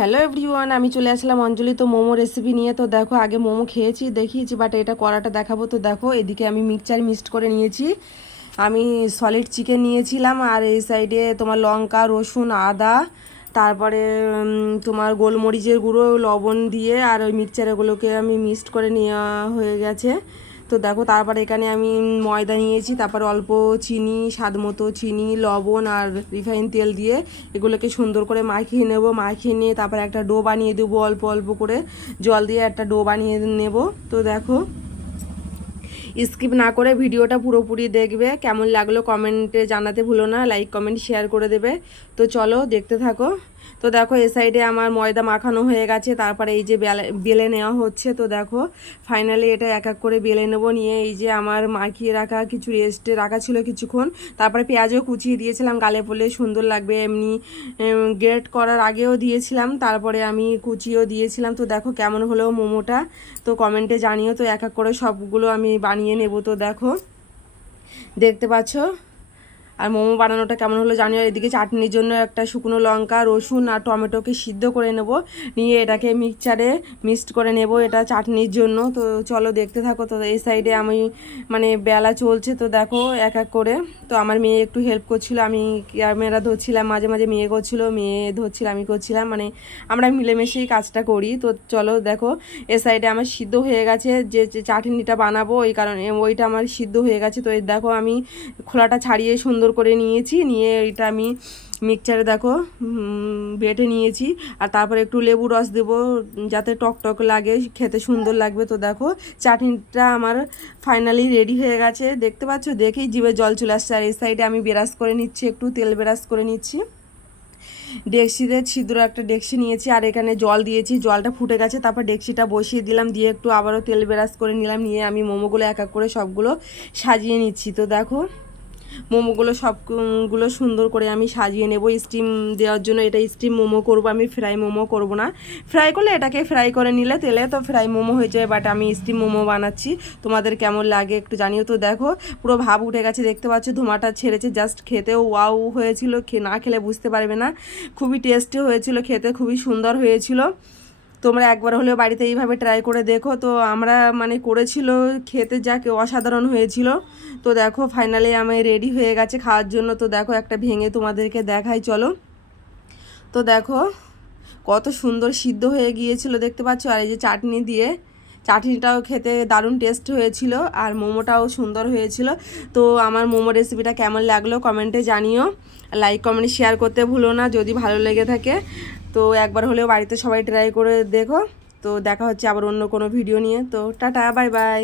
Hello everyone, আমি চলে আসলাম অঞ্জলি তো মোমো রেসিপি নিয়ে। তো দেখো, আগে মোমো খেয়েছি দেখিয়েছি, বাট এটা করাটা দেখাবো। তো দেখো, এদিকে আমি মিক্সচার মিক্সড করে নিয়েছি। আমি সলিড চিকেন নিয়েছিলাম, আর এই সাইডে তোমার লঙ্কা, রসুন, আদা, তারপরে তোমার গোলমরিচের গুঁড়ো, লবণ দিয়ে আর ওই মিক্সচারগুলোকে আমি মিক্সড করে নেওয়া হয়ে গেছে। তো দেখো, তারপরে এখানে আমি ময়দা নিয়েছি, তারপর অল্প চিনি, স্বাদ মতো চিনি, লবণ আর রিফাইন তেল দিয়ে এগুলোকে সুন্দর করে মাখিয়ে নেব। মাখিয়ে নিয়ে তারপরে একটা ডো বানিয়ে দেবো, অল্প অল্প করে জল দিয়ে একটা ডো বানিয়ে নেব। তো দেখো, স্কিপ না করে ভিডিওটা পুরোপুরি দেখবে। কেমন লাগলো কমেন্টে জানাতে ভুলো না, লাইক কমেন্ট শেয়ার করে দেবে। তো চলো দেখতে থাকো। তো দেখো, এ সাইডে আমার ময়দা মাখানো হয়ে গেছে, তারপরে এই যে বেলে নেওয়া হচ্ছে। তো দেখো, ফাইনালি এটা এক এক করে বেলে নেবো। নিয়ে এই যে আমার মাখিয়ে রাখা কিছু রেস্টে রাখা ছিল কিছুক্ষণ, তারপরে পেঁয়াজও কুচিয়ে দিয়েছিলাম, গালে পড়লে সুন্দর লাগবে। এমনি গ্রেট করার আগেও দিয়েছিলাম, তারপরে আমি কুচিও দিয়েছিলাম। তো দেখো কেমন হলো মোমোটা, তো কমেন্টে জানিও। তো এক এক করে সবগুলো আমি বানিয়ে নেব। তো দেখো, দেখতে পাচ্ছ। আর মোমো বানানোটা কেমন হলো জানিও। এদিকে চাটনির জন্য একটা শুকনো লঙ্কা, রসুন আর টমেটোকে সিদ্ধ করে নেব। নিয়ে এটাকে মিক্সচারে মিক্সড করে নেব, এটা চাটনির জন্য। তো চলো দেখতে থাকো। তো এই সাইডে আমি বেলা চলছে। তো দেখো এক এক করে। তো আমার মেয়ে একটু হেল্প করছিল, আমি ক্যামেরা ধরছিলাম, মাঝে মাঝে মেয়ে করছিল, মেয়ে ধরছিল, আমি করছিলাম, আমরা মিলেমিশেই কাজটা করি। তো চলো দেখো, এ সাইডে আমার সিদ্ধ হয়ে গেছে, যে চাটনিটা বানাবো ওই কারণে ওইটা আমার সিদ্ধ হয়ে গেছে। তো এই দেখো, আমি খোলাটা ছাড়িয়ে সুন্দর করে নিয়েছি। নিয়ে এটা আমি মিক্সচারে দেখো বেটে নিয়েছি। আর তারপরে একটু লেবু রস দেবো, যাতে টক টক লাগে, খেতে সুন্দর লাগবে। তো দেখো, চাটনিটা আমার ফাইনালি রেডি হয়ে গেছে, দেখতে পাচ্ছ। দেখেই জিভে জল চলে আসছে। আর এই সাইডে আমি বেরাস করে নিচ্ছি, একটু তেল বেরাস করে নিচ্ছি। ডেকচিতে ছিদ্র একটা ডেকচি নিয়েছি, আর এখানে জল দিয়েছি, জলটা ফুটে গেছে। তারপর ডেকচিটা বসিয়ে দিলাম, দিয়ে একটু আবারও তেল বেরাস করে নিলাম। নিয়ে আমি মোমোগুলো এক এক করে সবগুলো সাজিয়ে নিচ্ছি। তো দেখো, মোমোগুলো সবগুলো সুন্দর করে আমি সাজিয়ে নেব স্টিম দেওয়ার জন্য। এটা স্টিম মোমো করব আমি, ফ্রাই মোমো করব না। ফ্রাই করলে এটাকে ফ্রাই করে নিলে তেলে তো ফ্রাই মোমো হয়ে যায়, বাট আমি স্টিম মোমো বানাচ্ছি। তোমাদের কেমন লাগে একটু জানিও। তো দেখো, পুরো ভাব উঠে গেছে, দেখতে পাচ্ছ, ধোঁয়াটা ছেড়েছে। জাস্ট খেতেও ওয়াও হয়েছিল, না খেলে বুঝতে পারবে না। খুবই টেস্টি হয়েছিল, খেতে খুবই সুন্দর হয়েছিল। তোমরা একবার হলেও বাড়িতে এইভাবে ট্রাই করে দেখো। তো আমরা করেছিল, খেতে যা অসাধারণ হয়েছিল। তো দেখো, ফাইনালি আমি রেডি হয়ে গেছে খাওয়ার জন্য। তো দেখো, একটা ভেঙে তোমাদেরকে দেখাই, চলো। তো দেখো, কত সুন্দর সিদ্ধ হয়ে গিয়েছিল, দেখতে পাচ্ছ। আর এই যে চাটনি দিয়ে, চাটনিটাও খেতে দারুণ টেস্ট হয়েছিল, আর মোমোটাও সুন্দর হয়েছিল। তো আমার মোমো রেসিপিটা কেমন লাগলো কমেন্টে জানিও। লাইক কমেন্ট শেয়ার করতে ভুলো না যদি ভালো লেগে থাকে। তো একবার হলেও বাড়িতে সবাই ট্রাই করে দেখো। তো দেখা হচ্ছে আবার অন্য কোনো ভিডিও নিয়ে। তো টাটা, বাই বাই।